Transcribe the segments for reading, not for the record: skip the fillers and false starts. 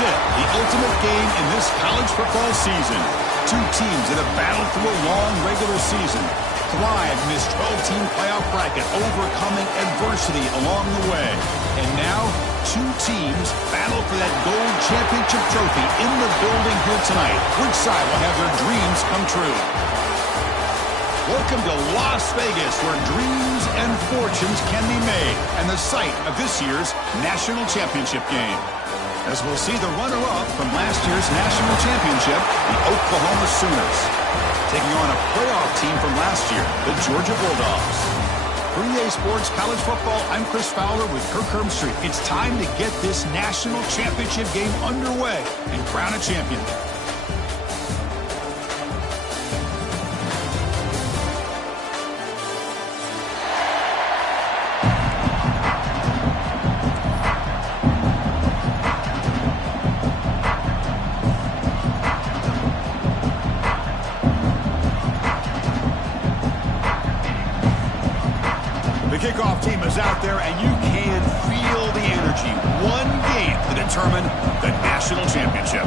it, the ultimate game in this college football season. Two teams that have battled through a long regular season, thrived in this 12-team playoff bracket, overcoming adversity along the way. And now, two teams battle for that gold championship trophy in the building here tonight. Which side will have their dreams come true? Welcome to Las Vegas, where dreams and fortunes can be made, and the site of this year's national championship game. As we'll see the runner-up from last year's national championship, the Oklahoma Sooners, taking on a playoff team from last year, the Georgia Bulldogs. For EA Sports College Football, I'm Chris Fowler with Kirk Herbstreit. It's time to get this national championship game underway and crown a champion. Kickoff team is out there, and you can feel the energy. One game to determine the national championship.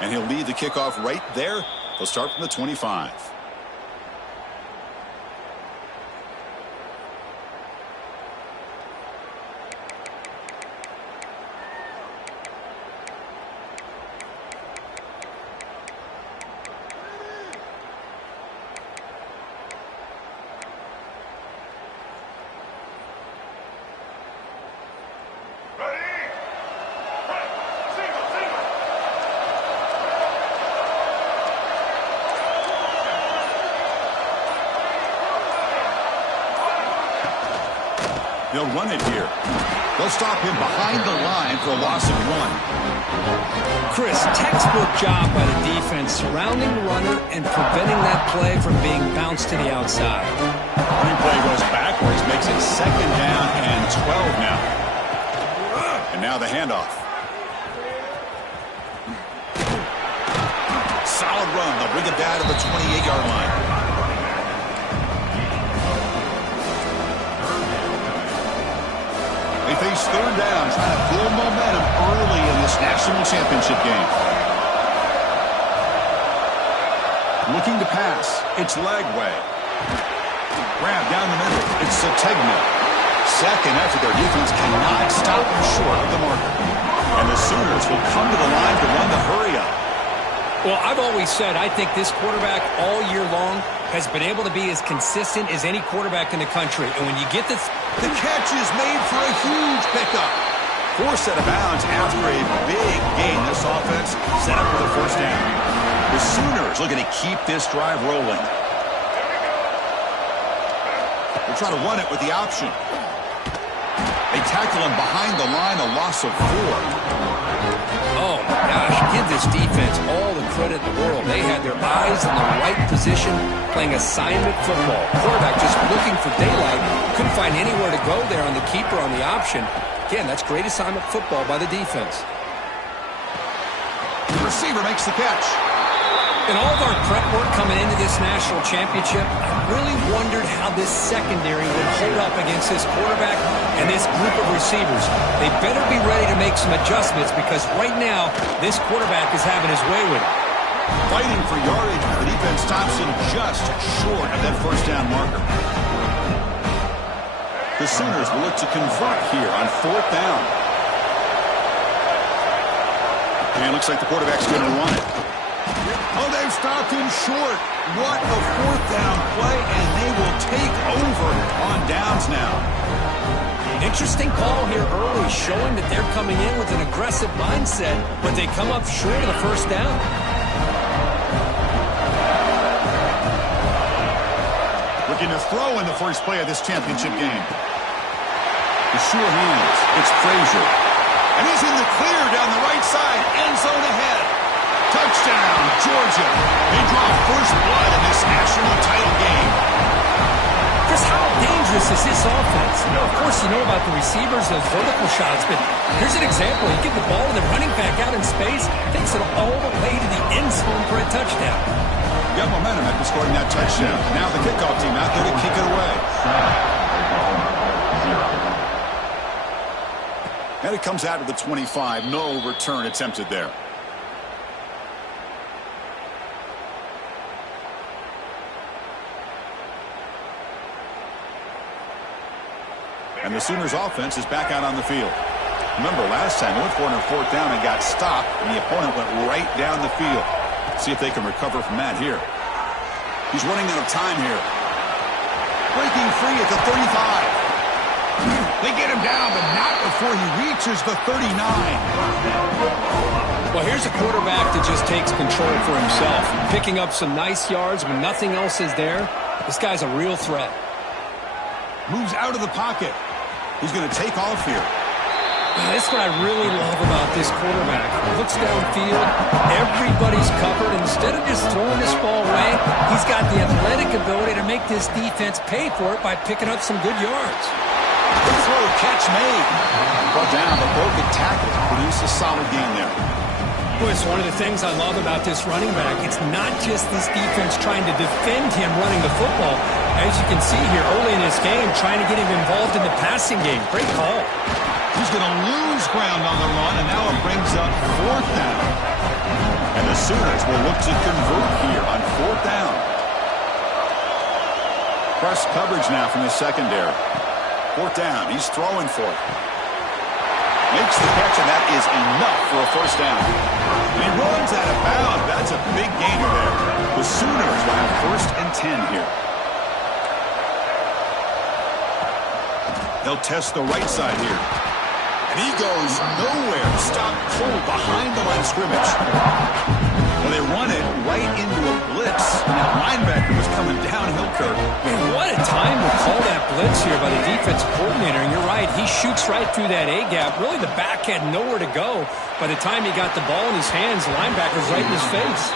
And he'll lead the kickoff right there. They'll start from the 25. They'll run it here. They'll stop him behind the line for a loss of 1. Chris, textbook job by the defense surrounding the runner and preventing that play from being bounced to the outside. Replay goes backwards, makes it 2nd down and 12 now. And now the handoff. Solid run. They'll bring it down to the 28-yard line. They face 3rd down, trying to build momentum early in this national championship game. Looking to pass. It's Lagway. Grab down the middle. It's Sategna. Second effort. Their defense cannot stop them short of the marker. And the Sooners will come to the line to run the hurry up. Well, I've always said I think this quarterback all year long has been able to be as consistent as any quarterback in the country. And when you get this... The catch is made for a huge pickup. Forced out of bounds after a big gain. This offense set up with a 1st down. The Sooners looking to keep this drive rolling. They'll try to run it with the option. They tackle him behind the line, a loss of 4. Oh, my gosh. Give this defense all the credit in the world. They had their eyes in the right position, playing assignment football. Quarterback just looking for daylight. Couldn't find anywhere to go there on the keeper on the option. Again, that's great assignment football by the defense. The receiver makes the catch. In all of our prep work coming into this national championship, I really wondered how this secondary would hold up against this quarterback and this group of receivers. They better be ready to make some adjustments because right now, this quarterback is having his way with it. Fighting for yardage, the defense stops him just short of that 1st down marker. The Sooners will look to convert here on 4th down. And it looks like the quarterback's going to run it. Oh, they've stopped him short. What a 4th down play, and they will take over on downs now. Interesting call here early, showing that they're coming in with an aggressive mindset, but they come up short of the 1st down. Looking to throw in the first play of this championship game. The sure hands. It's Frazier. And he's in the clear down the right side. End zone ahead. Touchdown, Georgia. They draw first blood in this national title game. Chris, how dangerous is this offense? Of course, you know about the receivers, those vertical shots, but here's an example. You give the ball to the running back out in space, takes it all the way to the end zone for a touchdown. Got momentum after scoring that touchdown. Now the kickoff team out there to kick it away. And it comes out to the 25. No return attempted there. And the Sooners offense is back out on the field. Remember, last time they went for it on 4th down and got stopped, and the opponent went right down the field. See if they can recover from that here. He's running out of time here. Breaking free at the 35. They get him down, but not before he reaches the 39. Well, here's a quarterback that just takes control for himself. Picking up some nice yards when nothing else is there. This guy's a real threat. Moves out of the pocket. He's going to take off here. That's what I really love about this quarterback. Looks downfield, everybody's covered. Instead of just throwing this ball away, he's got the athletic ability to make this defense pay for it by picking up some good yards. Good throw, catch made. Brought down, but broken tackle to produce a solid gain there. Boy, it's one of the things I love about this running back. It's not just this defense trying to defend him running the football. As you can see here early in this game, trying to get him involved in the passing game. Great call. He's going to lose ground on the run, and now it brings up 4th down. And the Sooners will look to convert here on 4th down. Press coverage now from the secondary. 4th down. He's throwing for it. Makes the catch, and that is enough for a 1st down. And he runs out of bounds. That's a big gainer there. The Sooners will have 1st and 10 here. They'll test the right side here. And he goes nowhere. Stopped cold behind the line of scrimmage. Well, they run it right into a blitz. And that linebacker was coming downhill, Kirk. Man, what a time to call that blitz here by the defensive coordinator. And you're right, he shoots right through that A-gap. Really, the back had nowhere to go. By the time he got the ball in his hands, the linebacker's right in his face.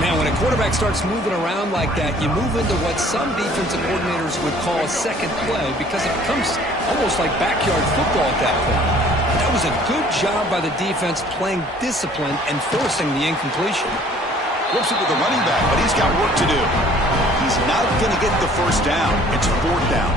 Man, when a quarterback starts moving around like that, you move into what some defensive coordinators would call a second play because it becomes almost like backyard football at that point. That was a good job by the defense playing discipline and forcing the incompletion. Flips it to the running back, but he's got work to do. He's not going to get the 1st down. It's 4th down.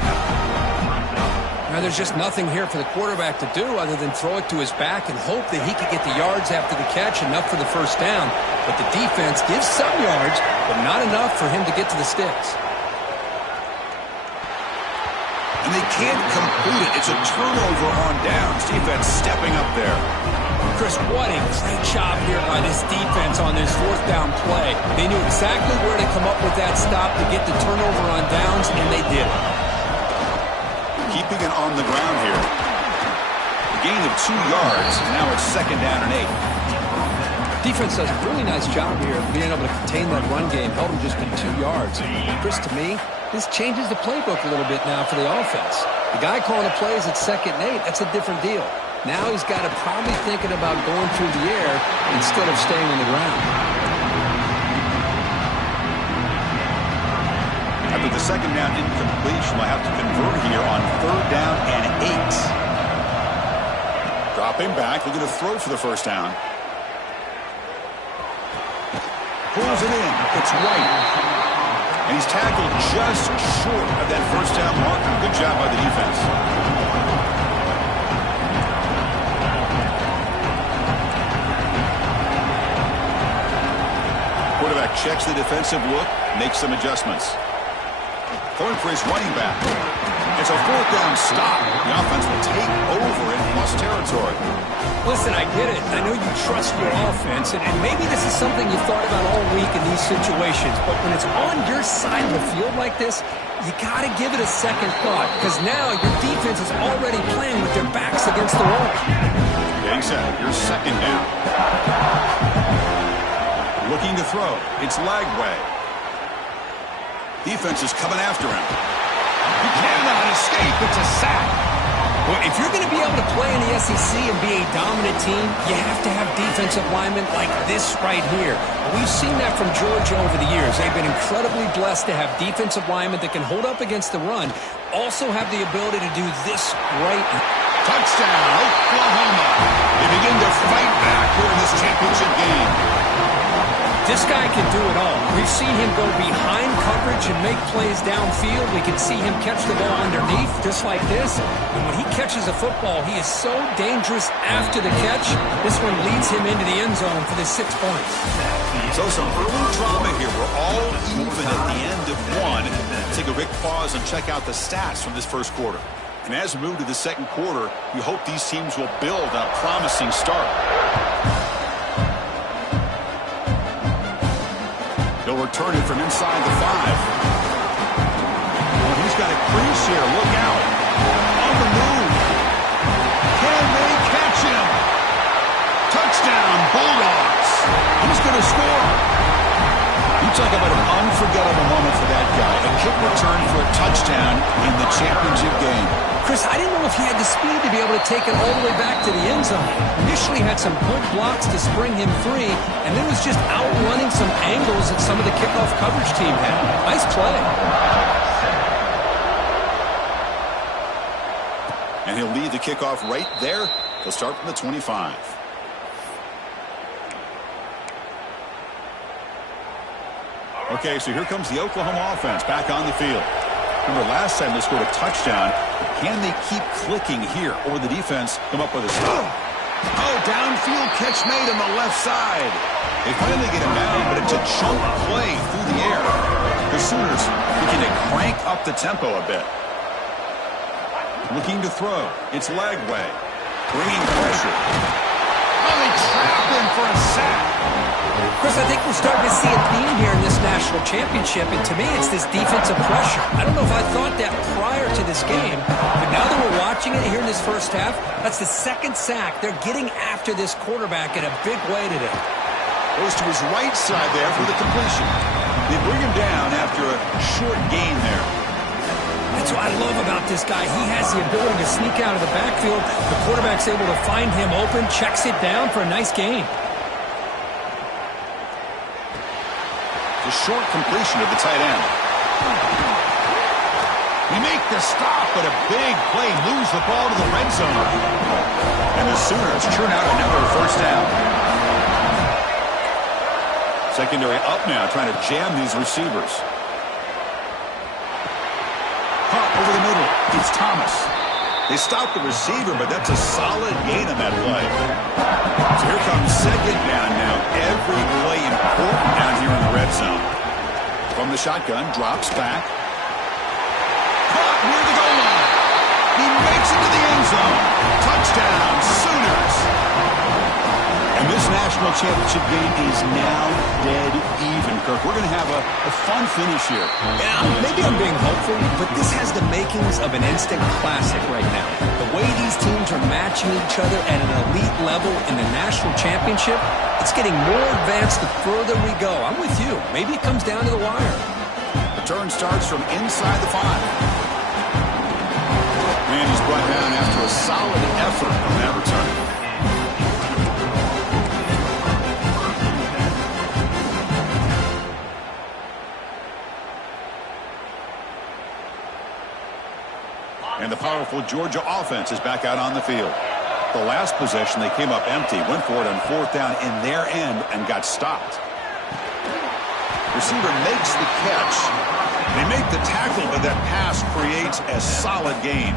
Now, there's just nothing here for the quarterback to do other than throw it to his back and hope that he could get the yards after the catch, enough for the 1st down. But the defense gives some yards, but not enough for him to get to the sticks. And they can't complete it. It's a turnover on downs. Defense stepping up there. Chris, what a great job here by this defense on this 4th down play. They knew exactly where to come up with that stop to get the turnover on downs, and they did it. Keeping it on the ground here. A gain of 2 yards. Now it's 2nd down and 8. Defense does a really nice job here of being able to contain that run game. Held him just to 2 yards. Chris, to me, this changes the playbook a little bit now for the offense. The guy calling the plays at 2nd and 8, that's a different deal. Now he's got to probably thinking about going through the air instead of staying on the ground. After the 2nd down incompletion, they'll have to convert here on 3rd down and 8. Dropping back, looking to throw for the 1st down. Pulls it in. It's right. And he's tackled just short of that 1st down marker. Good job by the defense. Quarterback checks the defensive look, makes some adjustments. Throwing for his running back. It's a 4th down stop. The offense will take over in plus territory. Listen, I get it. I know you trust your offense, and maybe this is something you've thought about all week in these situations, but when it's on your side of the field like this, you got to give it a second thought, because now your defense is already playing with their backs against the wall. Getting set. You're 2nd down. Looking to throw. It's Lagway. Defense is coming after him. He cannot escape. It's a sack. Well, if you're going to be able to play in the SEC and be a dominant team, you have to have defensive linemen like this right here. We've seen that from Georgia over the years. They've been incredibly blessed to have defensive linemen that can hold up against the run, also have the ability to do this right. Touchdown, Oklahoma. They begin to fight back here in this championship game. This guy can do it all. We've seen him go behind coverage and make plays downfield. We can see him catch the ball underneath, just like this. And when he catches a football, he is so dangerous after the catch. This one leads him into the end zone for the 6 points. So some early drama here. We're all even at the end of one. Take a quick pause and check out the stats from this first quarter. And as we move to the second quarter, we hope these teams will build on a promising start. They'll return it from inside the 5. Oh, he's got a crease here. Look out. On the move. Can they catch him? Touchdown, Bulldogs. Who's going to score? You talk about an unforgettable moment for that guy. A kick return for a touchdown in the championship game. Chris, I didn't know if he had the speed to be able to take it all the way back to the end zone. Initially had some good blocks to spring him free, and then was just outrunning some angles that some of the kickoff coverage team had. Nice play. And he'll lead the kickoff right there. He'll start from the 25. Okay, so here comes the Oklahoma offense back on the field. Remember, last time they scored a touchdown. Can they keep clicking here? Or the defense come up with a stop? Oh, downfield catch made on the left side. They finally get him down, but it's a chunk play through the air. The Sooners begin to crank up the tempo a bit. Looking to throw. It's Lagway. Bringing pressure. Oh, they trap him for a sack. Chris, I think we're starting to see a theme here in this national championship, and to me it's this defensive pressure. I don't know if I thought that prior to this game, but now that we're watching it here in this first half, that's the second sack. They're getting after this quarterback in a big way today. Goes to his right side there for the completion. They bring him down after a short gain there. That's what I love about this guy. He has the ability to sneak out of the backfield. The quarterback's able to find him open, checks it down for a nice gain. The short completion of the tight end. They make the stop, but a big play moves the ball to the red zone. And the Sooners churn out another first down. Secondary up now, trying to jam these receivers. Caught over the middle. It's Thomas. They stop the receiver, but that's a solid gain on that play. So here comes second down now. Every play important down here in the red zone. From the shotgun, drops back. Caught near the goal line. He makes it to the end zone. Touchdown, Sooners. And this national championship game is now dead even, Kirk. We're going to have a fun finish here. Yeah, maybe I'm being hopeful, but this has the makings of an instant classic right now. The way these teams are matching each other at an elite level in the national championship, it's getting more advanced the further we go. I'm with you. Maybe it comes down to the wire. Return starts from inside the 5. And he's brought down after a solid effort on that return. And the powerful Georgia offense is back out on the field. The last possession, they came up empty, went for it on fourth down in their end and got stopped. Receiver makes the catch. They make the tackle, but that pass creates a solid gain.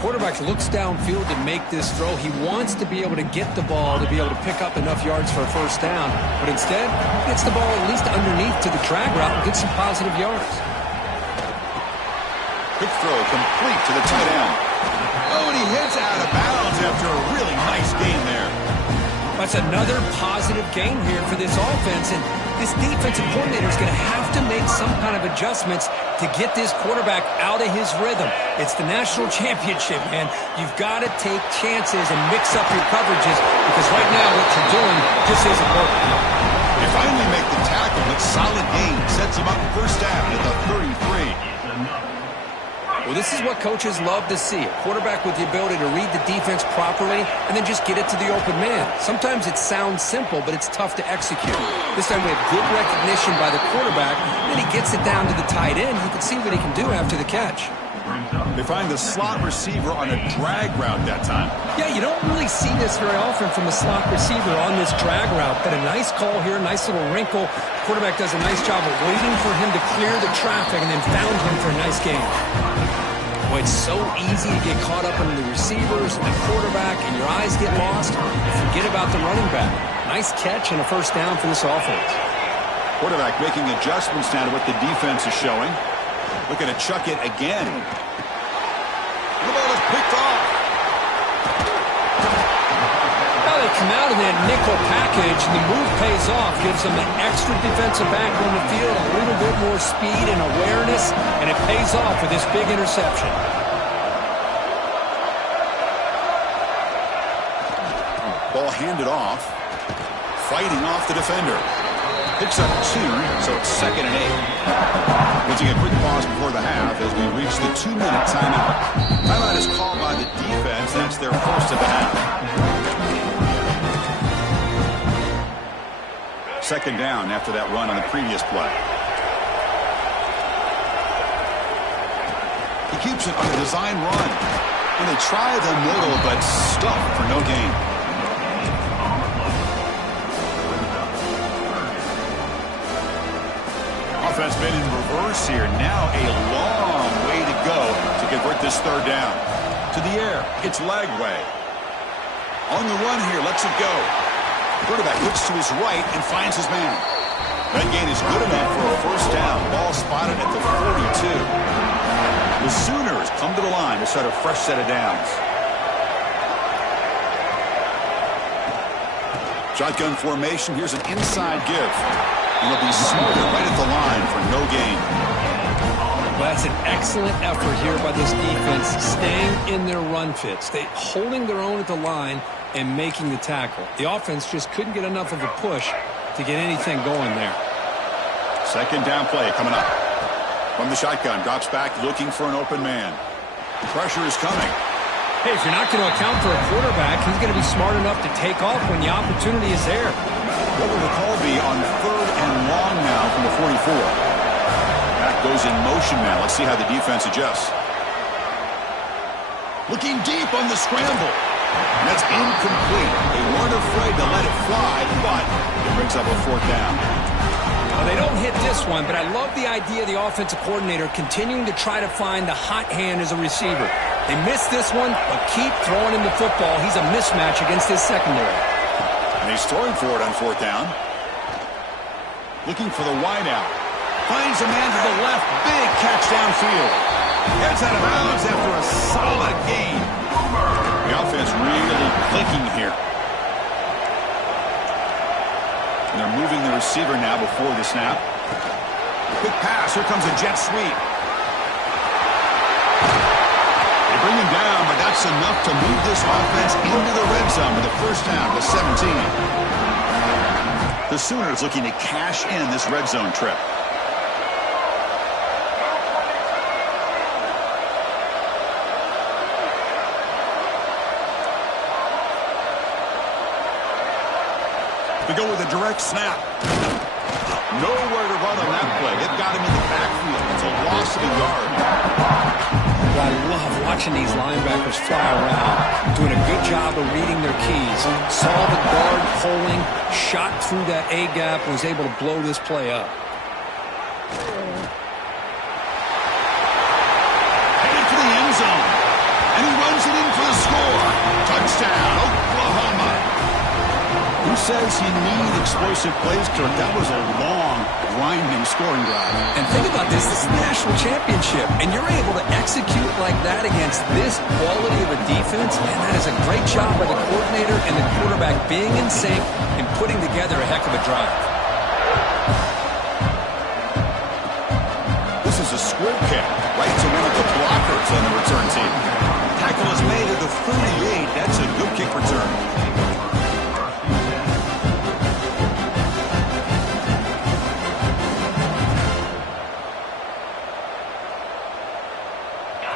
Quarterback looks downfield to make this throw. He wants to be able to get the ball to be able to pick up enough yards for a first down, but instead gets the ball at least underneath to the drag route and gets some positive yards. Quick throw complete to the tight end. Oh, and he hits out of bounds after a really nice gain there. That's another positive gain here for this offense, and this defensive coordinator is going to have to make some kind of adjustments to get this quarterback out of his rhythm. It's the national championship, man. You've got to take chances and mix up your coverages because right now what you're doing just isn't working. They finally make the tackle. It's solid gain. Sets him up first down at the 33. Well, this is what coaches love to see. A quarterback with the ability to read the defense properly and then just get it to the open man. Sometimes it sounds simple, but it's tough to execute. This time we have good recognition by the quarterback. Then he gets it down to the tight end. You can see what he can do after the catch. They find the slot receiver on a drag route that time. Yeah, you don't really see this very often from a slot receiver on this drag route, but a nice call here, nice little wrinkle. Quarterback does a nice job of waiting for him to clear the traffic and then found him for a nice gain. Boy, it's so easy to get caught up in the receivers and the quarterback, and your eyes get lost. Forget about the running back. Nice catch and a first down for this offense. Quarterback making adjustments now to what the defense is showing. Looking to chuck it again. The ball is picked off. Now they come out in that nickel package, and the move pays off. Gives them an extra defensive back on the field, a little bit more speed and awareness, and it pays off with this big interception. Ball handed off. Fighting off the defender. Picks up 2, so it's 2nd and 8. We'll take a quick pause before the half as we reach the 2-minute timeout. Timeout is called by the defense. That's their first of the half. 2nd down after that run on the previous play. He keeps it on a design run. And they try the middle, but stuffed for no gain. Offense been in reverse here. Now a long way to go to convert this 3rd down. To the air. It's Lagway. On the run here. Lets it go. Quarterback looks to his right and finds his man. That gain is good enough for a first down. Ball spotted at the 42. The Sooners come to the line to start a fresh set of downs. Shotgun formation. Here's an inside give. And they'll be smarter right at the line for no gain. Well, that's an excellent effort here by this defense, staying in their run fits. They holding their own at the line and making the tackle. The offense just couldn't get enough of a push to get anything going there. 2nd down play coming up. From the shotgun, drops back looking for an open man. Pressure is coming. Hey, if you're not going to account for a quarterback, he's going to be smart enough to take off when the opportunity is there. What will the call be on 3rd and long now from the 44? Back goes in motion now. Let's see how the defense adjusts. Looking deep on the scramble. And that's incomplete. They weren't afraid to let it fly, but it brings up a 4th down. Well, they don't hit this one, but I love the idea of the offensive coordinator continuing to try to find the hot hand as a receiver. They missed this one, but keep throwing him the football. He's a mismatch against his secondary. And he's throwing for it on 4th down. Looking for the wideout. Finds a man to the left. Big catch downfield. Gets out of bounds after a solid gain. The offense really clicking here. And they're moving the receiver now before the snap. Quick pass. Here comes a jet sweep. They bring him down, but that's enough to move this offense into the red zone with a first down to 17. The Sooners looking to cash in this red zone trip. They go with a direct snap. Nowhere to run on that play. They've got him in the backfield. It's a loss of a yard. Well, I love watching these linebackers fly around, doing a good job of reading their keys. Saw the guard pulling, shot through that A-gap, and was able to blow this play up. Headed for the end zone. And he runs it in for the score. Touchdown, Oklahoma. Who says you need explosive plays, Kirk? That was a long, grinding scoring drive. And think about this. This is the national championship, and you're able to execute like that against this quality of a defense, and that is a great job by the coordinator and the quarterback being in sync and putting together a heck of a drive. This is a squib kick right to one of the blockers on the return team. Tackle is made at the 38. That's a good kick return.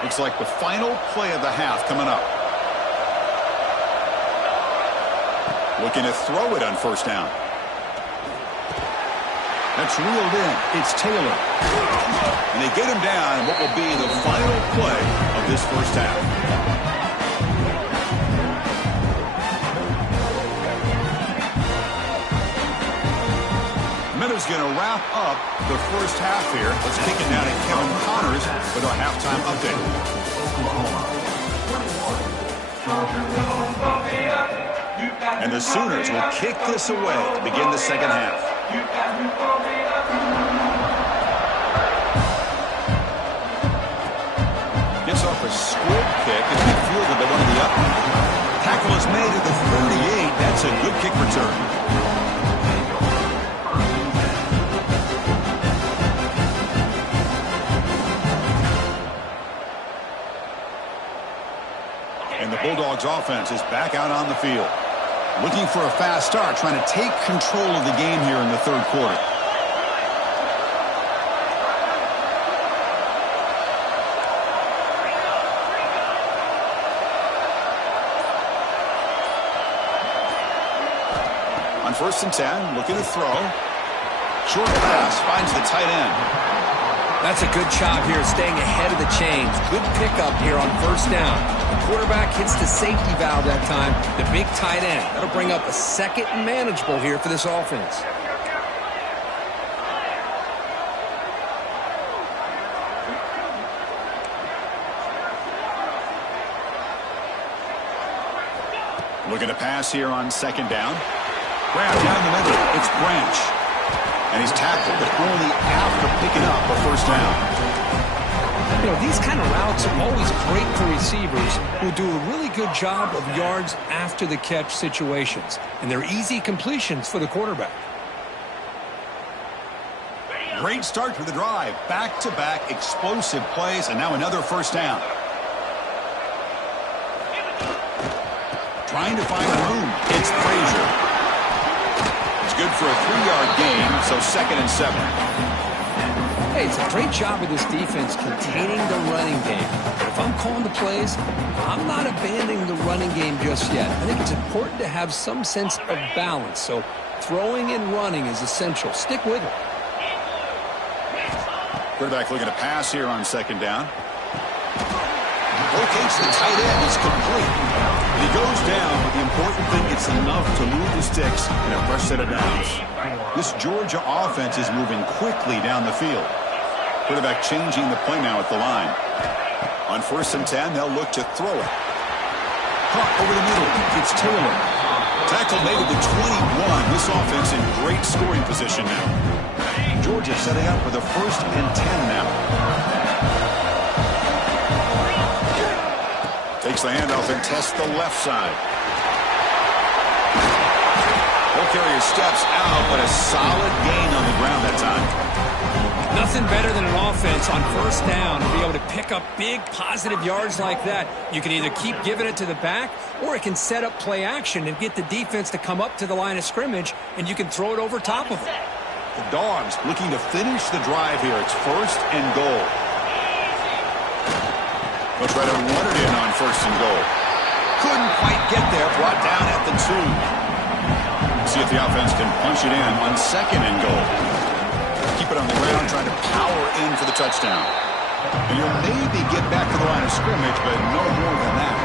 Looks like the final play of the half coming up. Looking to throw it on first down. That's reeled in. It's Taylor. And they get him down in what will be the final play of this first half. Miller's going to wrap up the first half here. Let's kick it down to Kevin Connors with our halftime update. And the Sooners will kick this away to begin the second half. Gets off a squib kick and they fielded by one of the up. Tackle is made at the 38. That's a good kick return. And the Bulldogs offense is back out on the field. Looking for a fast start, trying to take control of the game here in the third quarter. On 1st and 10, looking to throw. Short pass finds the tight end. That's a good job here, staying ahead of the chains. Good pickup here on first down. The quarterback hits the safety valve that time, the big tight end. That'll bring up a second and manageable here for this offense. Looking to pass here on second down. Grab down the middle. It's Branch. And he's tackled, but only after picking up a first down. You know, these kind of routes are always great for receivers who do a really good job of yards after the catch situations. And they're easy completions for the quarterback. Great start to the drive. Back-to-back explosive plays, and now another first down. Trying to find room. It's Frazier. Good for a 3-yard gain, so 2nd and 7. Hey, it's a great job of this defense containing the running game. But if I'm calling the plays, I'm not abandoning the running game just yet. I think it's important to have some sense of balance. So throwing and running is essential. Stick with it. Quarterback looking to pass here on second down. Locates the tight end. It's complete. And he goes down, but the important thing, it's enough to move the sticks in a fresh set of downs. This Georgia offense is moving quickly down the field. Quarterback changing the play now at the line. On 1st and 10, they'll look to throw it. Caught over the middle. It's Taylor. Tackle made at the 21. This offense in great scoring position now. Georgia setting up for the 1st and 10 now. Takes the handoff and tests the left side. Ball carrier steps out, but a solid gain on the ground that time. Nothing better than an offense on first down to be able to pick up big positive yards like that. You can either keep giving it to the back, or it can set up play action and get the defense to come up to the line of scrimmage, and you can throw it over top of it. The Dogs looking to finish the drive here. It's 1st and goal. They'll try to run it in on 1st and goal. Couldn't quite get there. Brought down at the 2. See if the offense can punch it in on 2nd and goal. Keep it on the ground, trying to power in for the touchdown. And you'll maybe get back to the line of scrimmage, but no more than that.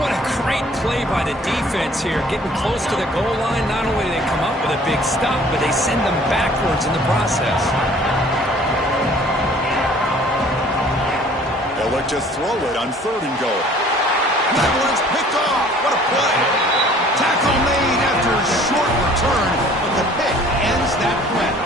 What a great play by the defense here. Getting close to the goal line, not only do they come up with a big stop, but they send them backwards in the process. They'll look to throw it on 3rd and goal. That one's picked off. What a play. Tackle made after a short return, but the pick ends that threat.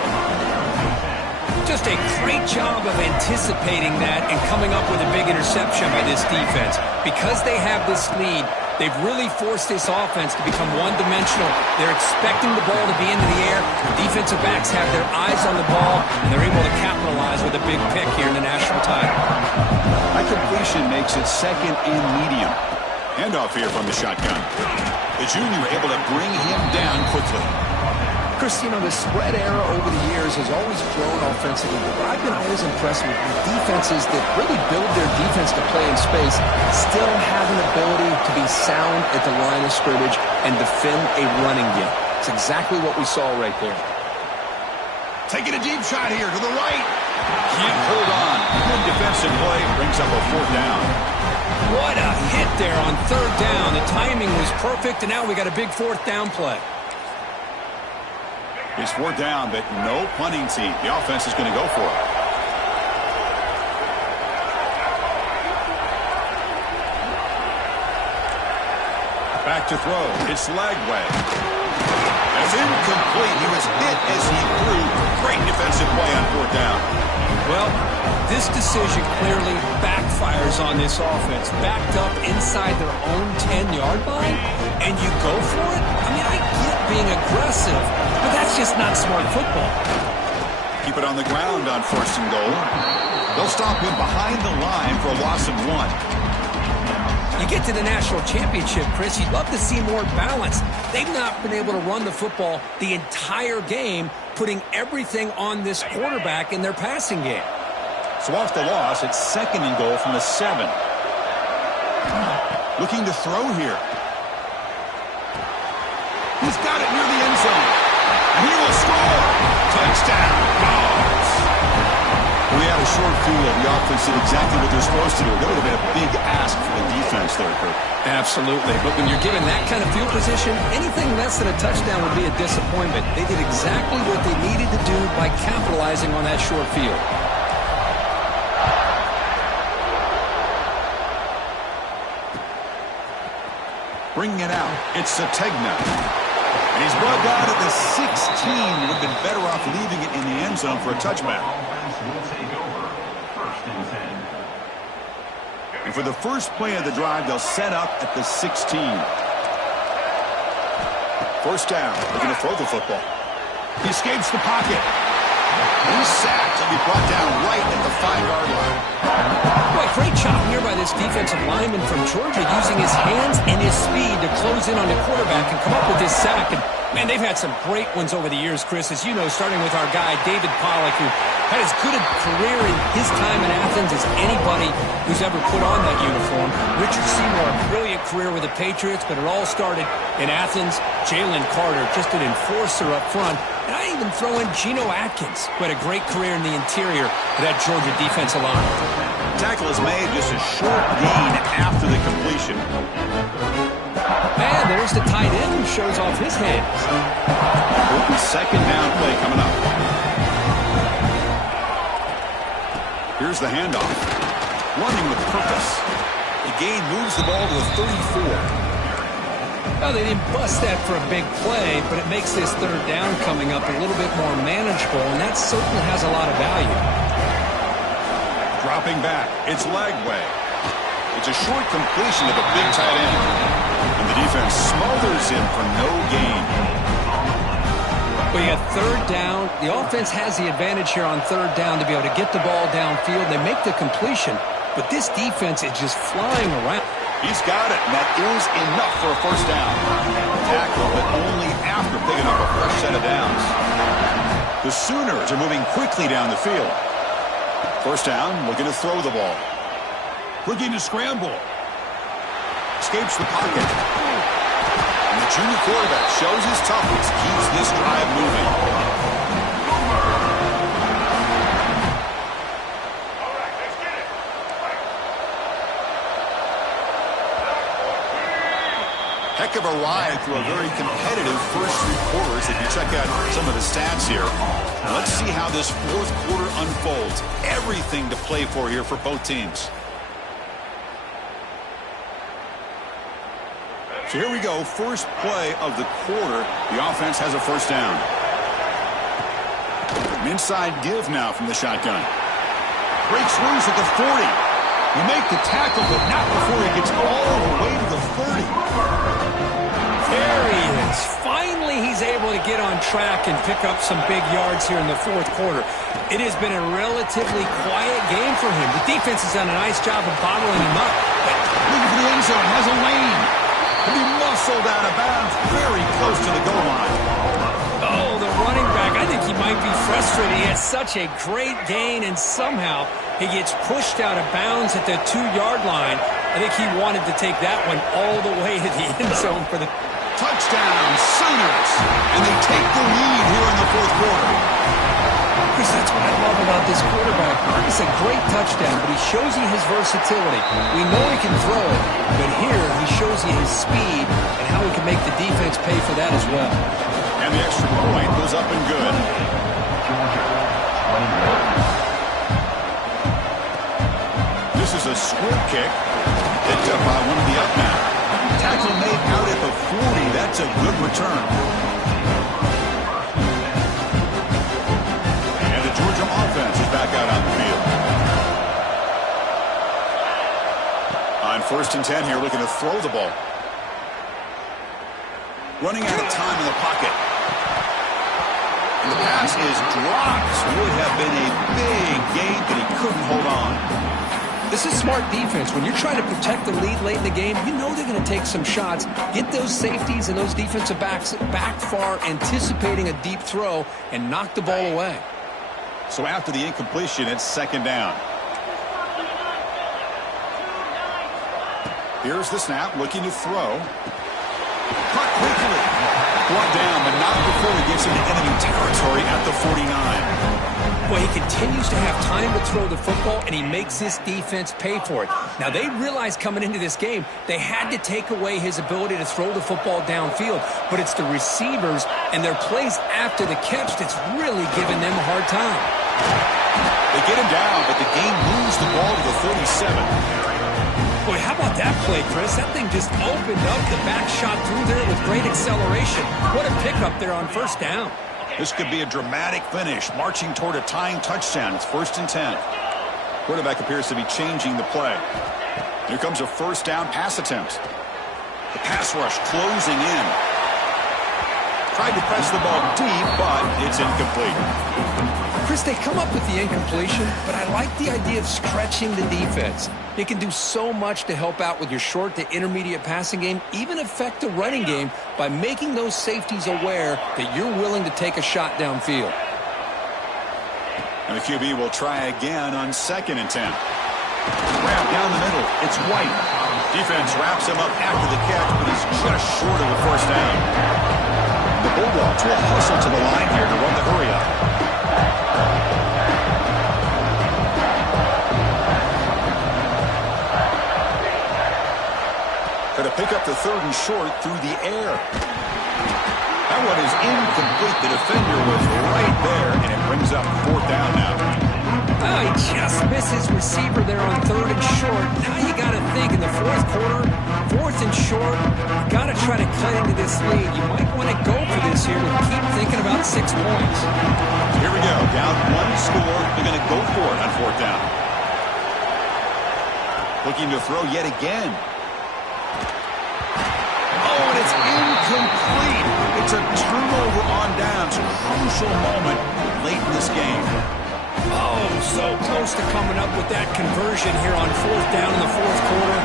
Just a great job of anticipating that and coming up with a big interception by this defense. Because they have this lead, they've really forced this offense to become one-dimensional. They're expecting the ball to be into the air. The defensive backs have their eyes on the ball, and they're able to capitalize with a big pick here in the national title. High completion makes it 2nd and medium. Handoff here from the shotgun. The junior able to bring him down quickly. Chris, you know, the spread era over the years has always grown offensively, but I've been always impressed with defenses that really build their defense to play in space, still have an ability to be sound at the line of scrimmage and defend a running game. It's exactly what we saw right there. Taking a deep shot here to the right. Can't hold on. Good defensive play. Brings up a 4th down. What a hit there on 3rd down. The timing was perfect, and now we got a big 4th down play. It's 4th down, but no punting team. The offense is going to go for it. Back to throw. It's Lagway. It's incomplete. He was hit as he threw. Great defensive play on 4th down. Well, this decision clearly backfires on this offense. Backed up inside their own 10-yard line, and you go for it? I mean, I get being aggressive, but that's just not smart football. Keep it on the ground on 1st and goal. They'll stop him behind the line for a loss of 1. You get to the national championship, Chris, you'd love to see more balance. They've not been able to run the football the entire game, putting everything on this quarterback in their passing game. So off the loss, it's 2nd and goal from the 7. Looking to throw here. He's got it near the end zone. And he will score. Touchdown, Dogs. We had a short field. The offense did exactly what they're supposed to do. That would have been a big ask for the defense there, Kurt. Absolutely. But when you're given that kind of field position, anything less than a touchdown would be a disappointment. They did exactly what they needed to do by capitalizing on that short field. Bringing it out. It's Sategna. And he's brought down at the 16. Would have been better off leaving it in the end zone for a touchback. And for the first play of the drive, they'll set up at the 16. 1st down. They're going to throw the football. He escapes the pocket. He's sacked. He'll be brought down right at the 5-yard line. Boy, great job here by this defensive lineman from Georgia, using his hands and his speed to close in on the quarterback and come up with this sack. And, man, they've had some great ones over the years, Chris, as you know, starting with our guy, David Pollock, who had as good a career in his time in Athens as anybody who's ever put on that uniform. Richard Seymour, a brilliant career with the Patriots, but it all started in Athens. Jalen Carter, just an enforcer up front. And I even throw in Geno Atkins, who had a great career in the interior of that Georgia defensive line. Tackle is made, just a short gain after the completion. Man, there's the tight end who shows off his hands. 2nd down play coming up. Here's the handoff. Running with purpose. The gain moves the ball to the 34. Well, they didn't bust that for a big play, but it makes this 3rd down coming up a little bit more manageable, and that certainly has a lot of value. Dropping back, it's Lagway. It's a short completion to the big tight end. And the defense smothers him for no gain. Well, you got 3rd down. The offense has the advantage here on 3rd down to be able to get the ball downfield. They make the completion, but this defense is just flying around. He's got it, and that is enough for a 1st down. Tackle, but only after picking up a fresh set of downs. The Sooners are moving quickly down the field. 1st down, looking to throw the ball. Looking to scramble. Escapes the pocket. And the junior quarterback shows his toughness, keeps this drive moving. Heck of a ride through a very competitive first 3 quarters. If you check out some of the stats here, let's see how this 4th quarter unfolds. Everything to play for here for both teams. So here we go, first play of the quarter. The offense has a 1st down. An inside give now from the shotgun. Breaks loose at the 40. You make the tackle, but not before he gets all the way to the 30. There he is. Finally, he's able to get on track and pick up some big yards here in the 4th quarter. It has been a relatively quiet game for him. The defense has done a nice job of bottling him up. Looking for the end zone, has a lane. And he muscled out of bounds very close to the goal line. Oh, the might be frustrated. He has such a great gain, and somehow he gets pushed out of bounds at the 2-yard line. I think he wanted to take that one all the way to the end zone for the touchdown, Sooners. And they take the lead here in the fourth quarter. Chris, that's what I love about this quarterback. It's a great touchdown, but he shows you his versatility. We know he can throw it, but here he shows you his speed and how he can make the defense pay for that as well. And the extra point goes up and good. This is a squib kick. Picked up by one of the up men. Tackle made out at the 40. That's a good return. And the Georgia offense is back out on the field. On 1st and 10 here, looking to throw the ball. Running out of time in the pocket. And the pass is dropped. Would have been a big gain, but he couldn't hold on. This is smart defense. When you're trying to protect the lead late in the game, you know they're going to take some shots, get those safeties and those defensive backs back far, anticipating a deep throw, and knock the ball away. So after the incompletion, it's 2nd down. Here's the snap, looking to throw. Caught quickly. Brought down, but not before he gets into enemy territory at the 49. Well, he continues to have time to throw the football, and he makes this defense pay for it. Now, they realized coming into this game they had to take away his ability to throw the football downfield, but it's the receivers and their plays after the catch that's really giving them a hard time. They get him down, but the game moves the ball to the 37. Boy, how about that play, Chris? That thing just opened up. The back shot through there with great acceleration. What a pickup there on 1st down. This could be a dramatic finish, marching toward a tying touchdown. It's 1st and 10. Quarterback appears to be changing the play. Here comes a 1st down pass attempt. The pass rush closing in. Tried to press the ball deep, but it's incomplete. Chris, they come up with the incompletion, but I like the idea of stretching the defense. It can do so much to help out with your short to intermediate passing game, even affect the running game by making those safeties aware that you're willing to take a shot downfield. And the QB will try again on 2nd and 10. Grab down the middle. It's White. Defense wraps him up after the catch, but he's just short of the 1st down. The Bulldogs will hustle to the line here to run the hurry up. Going to pick up the 3rd and short through the air. That one is incomplete. The defender was right there, and it brings up 4th down now. Oh, he just misses receiver there on 3rd and short. Now you got to think in the 4th quarter, 4th and short, you got to try to cut into this lead. You might want to go for this here and keep thinking about 6 points. Here we go. Down 1 score. They're going to go for it on 4th down. Looking to throw yet again. Oh, and it's incomplete. It's a turnover on downs. Crucial moment late in this game. Oh, so close to coming up with that conversion here on 4th down in the 4th quarter.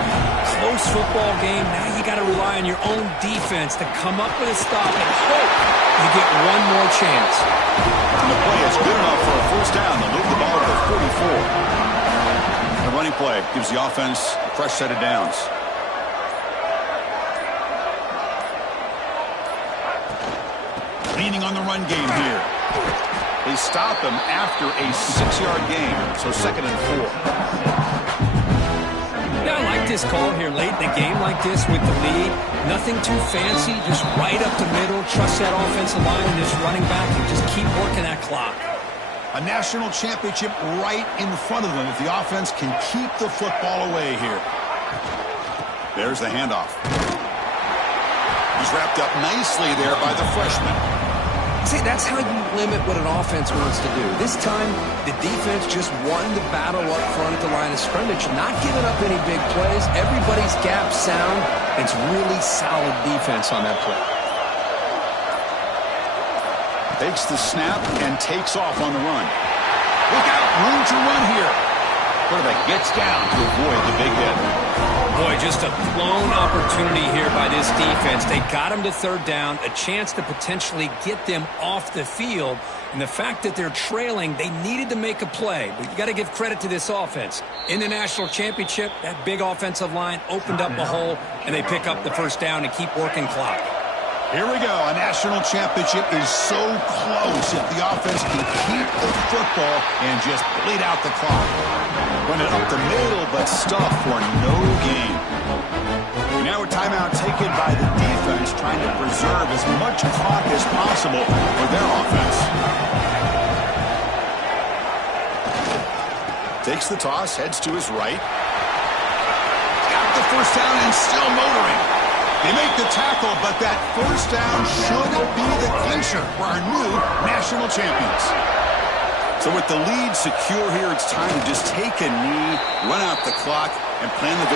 Close football game. Now you got to rely on your own defense to come up with a stop and hope you get one more chance. And the play is good enough for a 1st down. They'll move the ball to the 44. The running play gives the offense a fresh set of downs. Leaning on the run game here. They stop him after a 6-yard gain, so 2nd and 4. Yeah, I like this call here late in the game like this with the lead. Nothing too fancy, just right up the middle. Trust that offensive line and this running back and just keep working that clock. A national championship right in front of them if the offense can keep the football away here. There's the handoff. He's wrapped up nicely there by the freshman. See, that's how you limit what an offense wants to do. This time, the defense just won the battle up front at the line of scrimmage, not giving up any big plays. Everybody's gap sound. It's really solid defense on that play. Takes the snap and takes off on the run. Look out, room to run here. Quarterback gets down to avoid the big hit. Boy, just a blown opportunity here by this defense. They got him to third down, a chance to potentially get them off the field. And the fact that they're trailing, they needed to make a play. But you got to give credit to this offense. In the national championship, that big offensive line opened up a hole, and they pick up the first down and keep working clock. Here we go. A national championship is so close if the offense can keep the football and just bleed out the clock. Run it up the middle, but stuff for no gain. Now a timeout taken by the defense, trying to preserve as much clock as possible for their offense. Takes the toss, heads to his right. Got the first down and still motoring. They make the tackle, but that first down should be the clincher for our new national champions. So with the lead secure here, it's time to just take a knee, run out the clock, and plan the